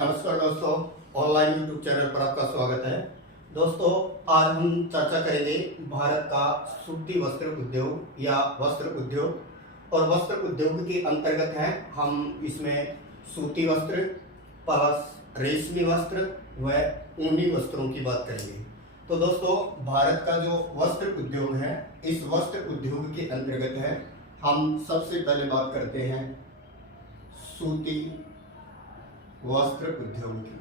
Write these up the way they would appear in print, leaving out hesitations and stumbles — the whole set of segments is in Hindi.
नमस्कार दोस्तों, ऑनलाइन यूट्यूब चैनल पर आपका स्वागत है। दोस्तों, आज हम चर्चा करेंगे भारत का सूती वस्त्र उद्योग या वस्त्र उद्योग। और वस्त्र उद्योग के अंतर्गत है हम इसमें सूती वस्त्र प्लस रेशमी वस्त्र व ऊनी वस्त्रों की बात करेंगे। तो दोस्तों, भारत का जो वस्त्र उद्योग है, इस वस्त्र उद्योग के अंतर्गत है हम सबसे पहले बात करते हैं सूती वस्त्र उद्योग की।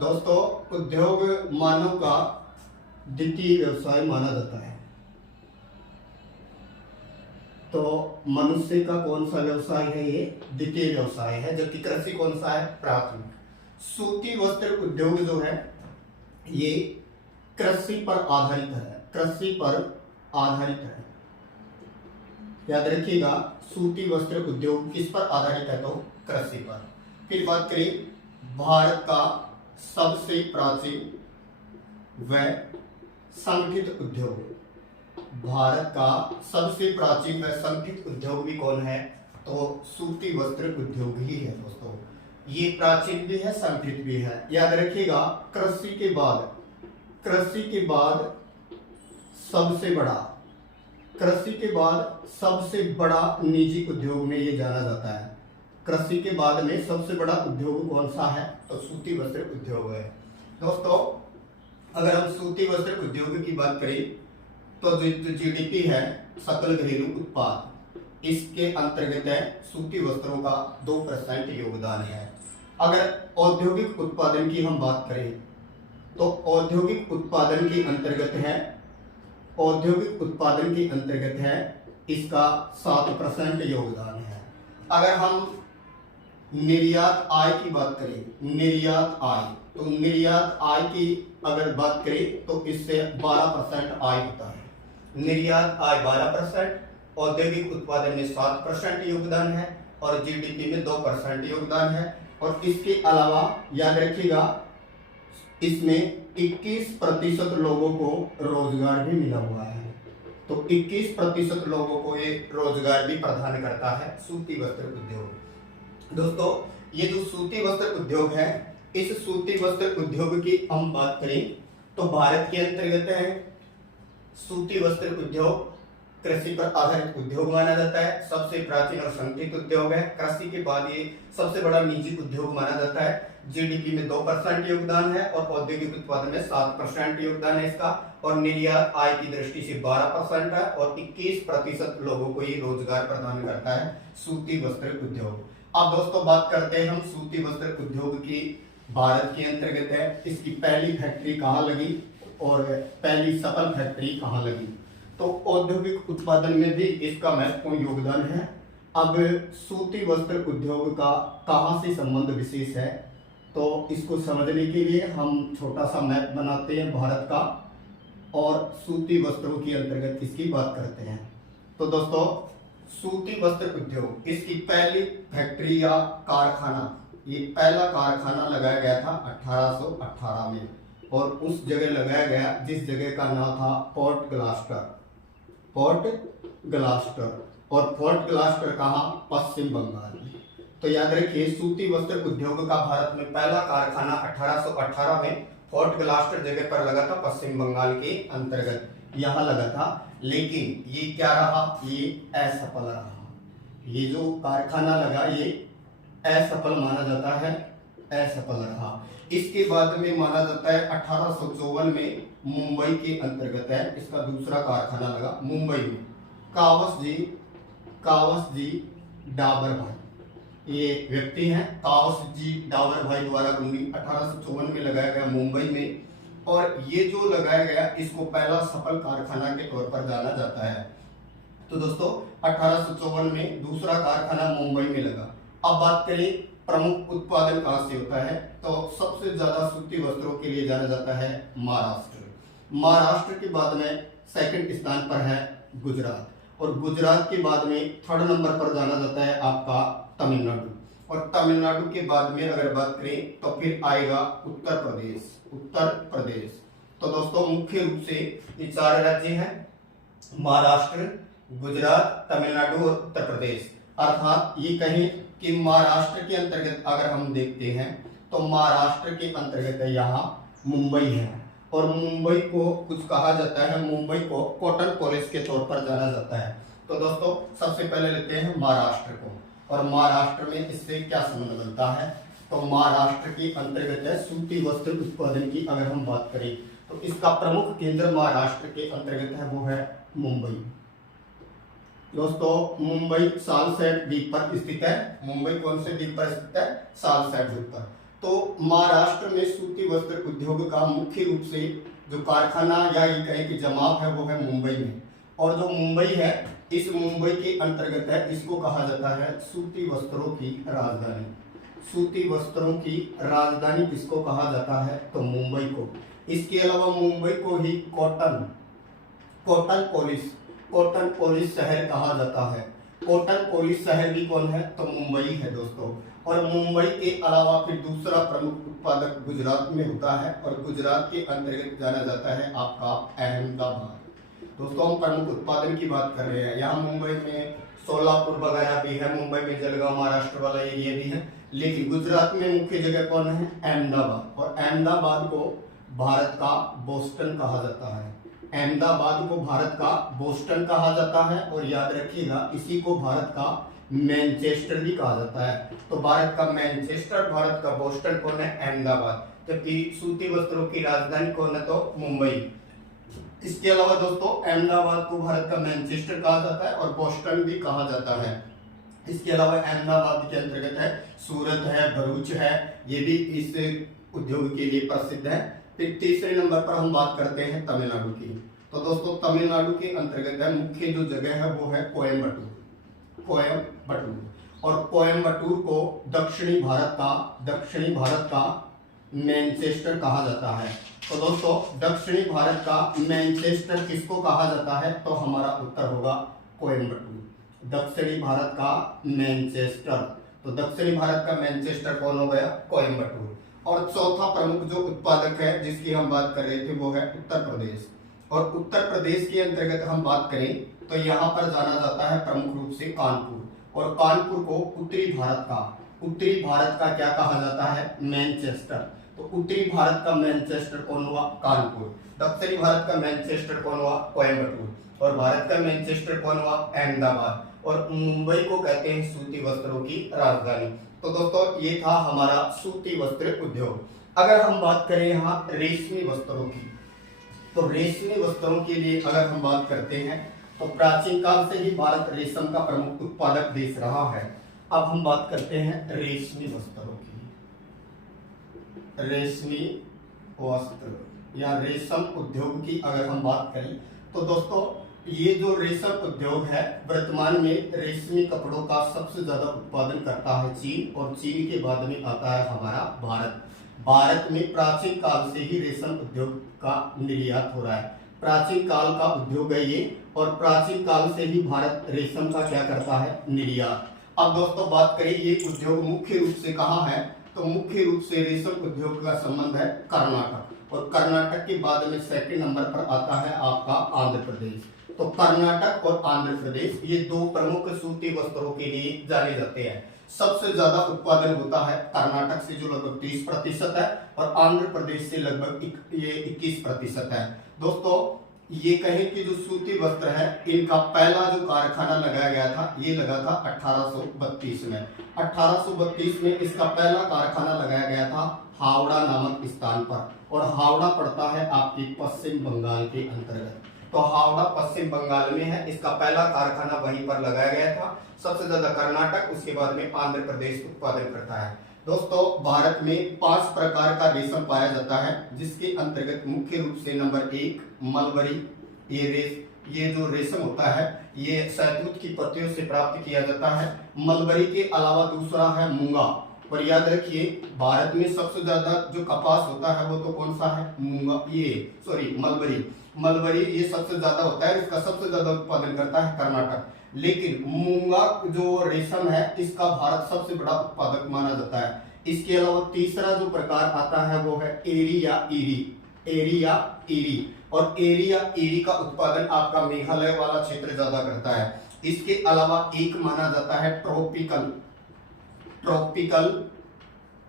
दोस्तों, उद्योग मानव का द्वितीय व्यवसाय माना जाता है। तो मनुष्य का कौन सा व्यवसाय है? ये द्वितीय व्यवसाय है, जबकि कृषि कौन सा है? प्राथमिक। सूती वस्त्र उद्योग जो है ये कृषि पर आधारित है, कृषि पर आधारित है। याद रखिएगा, सूती वस्त्र उद्योग किस पर आधारित है? तो कृषि पर। फिर बात करें भारत का सबसे प्राचीन व संगठित उद्योग। भारत का सबसे प्राचीन व संगठित उद्योग भी कौन है? तो सूती वस्त्र उद्योग ही है। दोस्तों, ये प्राचीन भी है, संगठित भी है। याद रखिएगा, कृषि के बाद सबसे बड़ा निजी उद्योग में ये जाना जाता है। कृषि के बाद में सबसे बड़ा उद्योग कौन सा है? तो सूती वस्त्र उद्योग है। दोस्तों, अगर हम सूती वस्त्र उद्योग की बात करें तो जो जीडीपी है, सकल घरेलू उत्पाद, इसके अंतर्गत है सूती वस्त्रों का 2% योगदान है। अगर औद्योगिक उत्पादन की हम बात करें तो औद्योगिक उत्पादन के अंतर्गत है इसका 7% योगदान है। अगर हम निर्यात आय की बात करें, निर्यात आय की अगर बात करें तो इससे 12% आय होता है। निर्यात आय 12%, औद्योगिक उत्पादन में 7% योगदान है और जीडीपी में 2% योगदान है। और इसके अलावा याद रखिएगा, इसमें 21% लोगों को रोजगार भी मिला हुआ है। तो 21% लोगों को ये रोजगार भी प्रदान करता है सूती वस्त्र उद्योग। दोस्तों, ये जो सूती वस्त्र उद्योग है, इस सूती वस्त्र उद्योग की हम बात करें तो भारत के अंतर्गत है सूती वस्त्र उद्योग कृषि पर आधारित उद्योग माना जाता है। सबसे प्राचीन और संगठित उद्योग है। कृषि के बाद ये सबसे बड़ा निजी उद्योग माना जाता है। जीडीपी में 2% योगदान है और औद्योगिक उत्पादन में 7% योगदान है इसका। और निर्यात आय की दृष्टि से 12% है और 21% लोगों को ये रोजगार प्रदान करता है सूती वस्त्र उद्योग। अब दोस्तों, बात करते हैं हम सूती वस्त्र उद्योग की। भारत के अंतर्गत है, इसकी पहली फैक्ट्री कहाँ लगी और पहली सफल फैक्ट्री कहाँ लगी? तो औद्योगिक उत्पादन में भी इसका महत्वपूर्ण योगदान है। अब सूती वस्त्र उद्योग का कहाँ से संबंध विशेष है, तो इसको समझने के लिए हम छोटा सा मैप बनाते हैं भारत का और सूती वस्त्रों के अंतर्गत इसकी बात करते हैं। तो दोस्तों, सूती वस्त्र उद्योग, इसकी पहली फैक्ट्री या कारखाना, ये पहला कारखाना लगाया गया था 1818 में और उस जगह लगाया गया जिस जगह का नाम था पोर्ट ग्लास्टर। और पोर्ट ग्लास्टर कहाँ? पश्चिम बंगाल में। तो याद रखिए, सूती वस्त्र उद्योग का भारत में पहला कारखाना 1818 में फोर्ट ग्लास्टर जगह पर लगा था, पश्चिम बंगाल के अंतर्गत यहाँ लगा था। लेकिन ये क्या रहा? ये असफल रहा। ये जो कारखाना लगा ये असफल माना जाता है, असफल रहा। इसके बाद में माना जाता है 1854 में मुंबई के अंतर्गत है इसका दूसरा कारखाना लगा मुंबई में। कावस जी डाबर भाई, ये व्यक्ति हैं कावस जी डाबर भाई द्वारा 1854 में लगाया गया मुंबई में। और ये जो लगाया गया इसको पहला सफल कारखाना के तौर पर जाना जाता है। तो दोस्तों, 1854 में दूसरा कारखाना मुंबई में लगा। अब बात करें प्रमुख उत्पादन कहाँ से होता है, तो सबसे ज्यादा सूती वस्त्रों के लिए जाना जाता है महाराष्ट्र के बाद में सेकंड स्थान पर है गुजरात। और गुजरात के बाद में थर्ड नंबर पर जाना जाता है आपका तमिलनाडु। और तमिलनाडु के बाद में अगर बात करें तो फिर आएगा उत्तर प्रदेश। तो दोस्तों, मुख्य रूप से ये 4 राज्य हैं, महाराष्ट्र, गुजरात, तमिलनाडु और उत्तर प्रदेश। अर्थात ये कहें कि महाराष्ट्र के अंतर्गत अगर हम देखते हैं तो महाराष्ट्र के अंतर्गत यहाँ मुंबई है, और मुंबई को कुछ कहा जाता है, मुंबई को कॉटन पॉलिस के तौर पर जाना जाता है। तो दोस्तों सबसे पहले लेते हैं महाराष्ट्र को, और महाराष्ट्र में इससे क्या संबंध बनता है। तो महाराष्ट्र के अंतर्गत है सूती वस्त्र उत्पादन की अगर हम बात करें तो इसका प्रमुख केंद्र महाराष्ट्र के अंतर्गत है, वो है मुंबई। दोस्तों मुंबई सालसेट द्वीप पर स्थित है। मुंबई कौन से द्वीप पर स्थित है? सालसेट द्वीप पर। तो महाराष्ट्र में सूती वस्त्र उद्योग का मुख्य रूप से जो कारखाना या ये कहें कि जमाव है वो है मुंबई में, और जो मुंबई है इस मुंबई के अंतर्गत है, इसको कहा जाता है सूती वस्त्रों की राजधानी। सूती वस्त्रों की राजधानी किसको कहा जाता है? तो मुंबई को। इसके अलावा मुंबई को ही कॉटन पॉलिस शहर कहा जाता है। कॉटन पॉलिस शहर भी कौन है? तो मुंबई है दोस्तों। और मुंबई के अलावा फिर दूसरा प्रमुख उत्पादक गुजरात में होता है, और गुजरात के अंतर्गत जाना जाता है आपका अहमदाबाद। दोस्तों हम प्रमुख उत्पादन की बात कर रहे हैं, यहाँ मुंबई में सोलापुर वगैरह भी है, मुंबई में जलगांव महाराष्ट्र वाला एरिया भी है, लेकिन गुजरात में मुख्य जगह कौन है? अहमदाबाद। और अहमदाबाद को भारत का बोस्टन कहा जाता है। अहमदाबाद को भारत का बोस्टन कहा जाता है, और याद रखिएगा इसी को भारत का मैनचेस्टर भी कहा जाता है। तो भारत का मैनचेस्टर, भारत का बोस्टन कौन है? अहमदाबाद। जबकि सूती वस्त्रों की राजधानी कौन है? तो मुंबई। इसके अलावा दोस्तों अहमदाबाद को भारत का मैनचेस्टर कहा जाता है और बोस्टन भी कहा जाता है। इसके अलावा अहमदाबाद के अंतर्गत है सूरत है, भरूच है, ये भी इस उद्योग के लिए प्रसिद्ध है। फिर तीसरे नंबर पर हम बात करते हैं तमिलनाडु की। तो दोस्तों तमिलनाडु के अंतर्गत है मुख्य जो जगह है वो है कोयम्बटूर। और कोयम्बटूर को दक्षिणी भारत का मैनचेस्टर कहा जाता है। तो दोस्तों दक्षिणी भारत का मैनचेस्टर किसको कहा जाता है? तो हमारा उत्तर होगा कोयम्बटूर। दक्षिणी भारत का मैनचेस्टर, तो दक्षिणी भारत का मैनचेस्टर कौन हो गया? कोयम्बटूर। और चौथा प्रमुख जो उत्पादक है जिसकी हम बात कर रहे थे वो है उत्तर प्रदेश। और उत्तर प्रदेश के अंतर्गत हम बात करें तो यहाँ पर जाना जाता है प्रमुख रूप से कानपुर, और कानपुर को उत्तरी भारत का क्या कहा जाता है? मैनचेस्टर। तो उत्तरी भारत का मैनचेस्टर कौन हुआ? कानपुर। दक्षिणी भारत का मैनचेस्टर कौन हुआ? कोयम्बटूर। और भारत का मैनचेस्टर कौन हुआ? अहमदाबाद। और मुंबई को कहते हैं सूती वस्त्रों की राजधानी। तो दोस्तों ये था हमारा सूती वस्त्र उद्योग। अगर हम बात करें यहाँ रेशमी वस्त्रों की, तो रेशमी वस्त्रों के लिए अगर हम बात करते हैं तो प्राचीन काल से ही भारत रेशम का प्रमुख उत्पादक देश रहा है। अब हम बात करते हैं रेशमी वस्त्रों की। रेशमी वस्त्र या रेशम उद्योग की अगर हम बात करें तो दोस्तों ये जो रेशम उद्योग है वर्तमान में रेशमी कपड़ों का सबसे ज्यादा उत्पादन करता है चीन, और चीन के बाद में आता है हमारा भारत। भारत में प्राचीन काल से ही रेशम उद्योग का निर्यात हो रहा है। प्राचीन काल का उद्योग है ये, और प्राचीन काल से ही भारत रेशम का क्या करता है? निर्यात। अब दोस्तों बात करें ये उद्योग मुख्य रूप से कहाँ है, तो मुख्य रूप से रेशम उद्योग का संबंध है कर्नाटक, और कर्नाटक के बाद में सेकंड नंबर पर आता है आपका आंध्र प्रदेश। तो कर्नाटक और आंध्र प्रदेश ये दो प्रमुख सूती वस्त्रों के लिए जाने जाते हैं। सबसे ज्यादा उत्पादन होता है कर्नाटक से जो लगभग 30% है, और आंध्र प्रदेश से लगभग 21% है। दोस्तों ये कहें कि जो सूती वस्त्र है इनका पहला जो कारखाना लगाया गया था ये लगा था 1832 में। 1832 में इसका पहला कारखाना लगाया गया था हावड़ा नामक स्थान पर, और हावड़ा पड़ता है आपकी पश्चिम बंगाल के अंतर्गत। तो हावड़ा पश्चिम बंगाल में है, इसका पहला कारखाना वहीं पर लगाया गया था। सबसे ज्यादा कर्नाटक, उसके बाद में आंध्र प्रदेश उत्पादन करता है। दोस्तों भारत में 5 प्रकार का रेशम पाया जाता है, जिसके अंतर्गत मुख्य रूप से नंबर 1 मलबरी। ये जो रेशम होता है ये शहतूत की पत्तियों से प्राप्त किया जाता है। मलबरी के अलावा दूसरा है मूंगा, और याद रखिए भारत में सबसे ज्यादा जो कपास होता है वो तो कौन सा है? मलबरी ये सबसे ज्यादा होता है, इसका सबसे ज्यादा उत्पादन करता है कर्नाटक। लेकिन मूंगा जो रेशम है इसका भारत सबसे बड़ा उत्पादक माना जाता है। इसके अलावा तीसरा जो प्रकार आता है वो है एरी या ईरी, और एरी या ईरी का उत्पादन आपका मेघालय वाला क्षेत्र ज्यादा करता है। इसके अलावा एक माना जाता है ट्रॉपिकल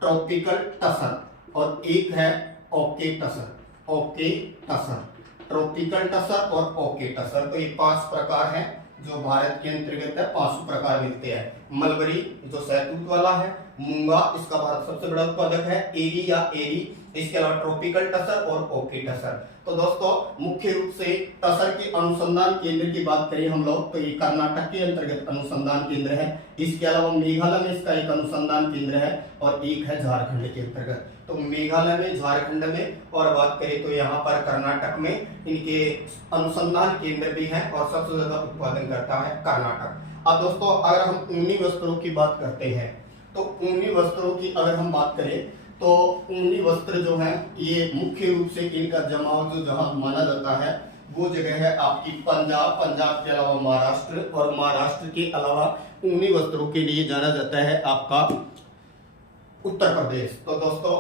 ट्रॉपिकल टसर और एक है okay tussar. Okay tussar, tropical tussar और ओके टसर। तो ये 5 प्रकार हैं जो भारत के अंतर्गत है, 5 प्रकार मिलते हैं। मलबरी जो सहतूत वाला है, मूंगा इसका भारत सबसे बड़ा उत्पादक है, एरी या एरी, इसके अलावा ट्रॉपिकल टसर और ओके टसर। तो दोस्तों मुख्य रूप से टसर के अनुसंधान केंद्र की बात करें हम लोग तो ये कर्नाटक के अंतर्गत अनुसंधान केंद्र है। इसके अलावा मेघालय में इसका एक अनुसंधान केंद्र है और एक है झारखंड के अंतर्गत। तो मेघालय में, झारखंड में, और बात करें तो यहाँ पर कर्नाटक में इनके अनुसंधान केंद्र भी हैं और सबसे ज्यादा उत्पादन करता है कर्नाटक। अब दोस्तों अगर हम ऊनी वस्त्रों की बात करते हैं तो ऊनी वस्त्रों की अगर हम बात करें तो ऊनी वस्त्र जो है ये मुख्य रूप से इनका जमाव जो जहां माना जाता है वो जगह है आपकी पंजाब, पंजाब के अलावा महाराष्ट्र, और महाराष्ट्र के अलावा ऊनी वस्त्रों के लिए जाना जाता है आपका उत्तर प्रदेश। तो दोस्तों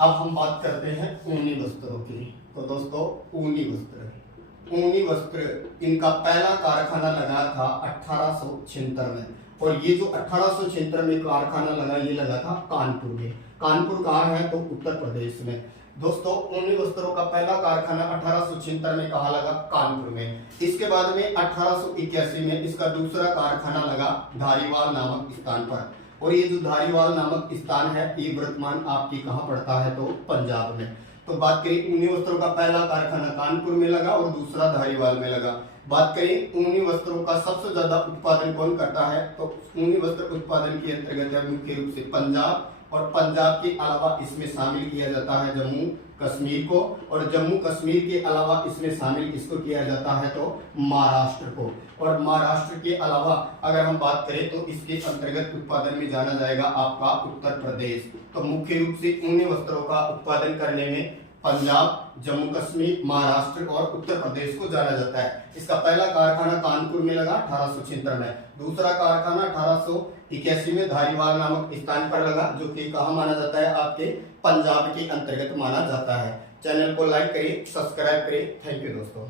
अब हम बात करते हैं ऊनी वस्त्रों की। तो दोस्तों ऊनी वस्त्र इनका पहला कारखाना लगा था 1876 में, और ये जो 1876 में कारखाना लगा ये लगा था कानपुर में। कानपुर कहाँ है तो उत्तर प्रदेश में। दोस्तों ऊनी वस्त्रों का पहला कारखाना 1876 में कहाँ लगा, कानपुर में। इसके बाद में 1881 में इसका दूसरा कारखाना लगा धारीवाल नामक स्थान पर, और ये जो धारीवाल नामक स्थान है ये वर्तमान आपकी कहाँ पड़ता है तो पंजाब में। तो बात करें ऊनी वस्त्रों का पहला कारखाना कानपुर में लगा और दूसरा धारीवाल में लगा। बात करें ऊनी वस्त्रों का सबसे ज्यादा उत्पादन कौन करता है तो ऊनी वस्त्र उत्पादन के अंतर्गत है मुख्य रूप से पंजाब, और पंजाब के अलावा इसमें शामिल किया जाता है जम्मू कश्मीर को, और जम्मू कश्मीर के अलावा इसमें शामिल किसको किया जाता है तो महाराष्ट्र को, और महाराष्ट्र के अलावा अगर हम बात करें तो इसके अंतर्गत उत्पादन में जाना जाएगा आपका उत्तर प्रदेश। तो मुख्य रूप से ऊनी वस्त्रों का उत्पादन करने में पंजाब, जम्मू कश्मीर, महाराष्ट्र और उत्तर प्रदेश को जाना जाता है। इसका पहला कारखाना कानपुर में लगा 1876 में, दूसरा कारखाना 1881 में धारीवाल नामक स्थान पर लगा जो कि कहाँ माना जाता है आपके पंजाब के अंतर्गत माना जाता है। चैनल को लाइक करिए, सब्सक्राइब करिए। थैंक यू दोस्तों।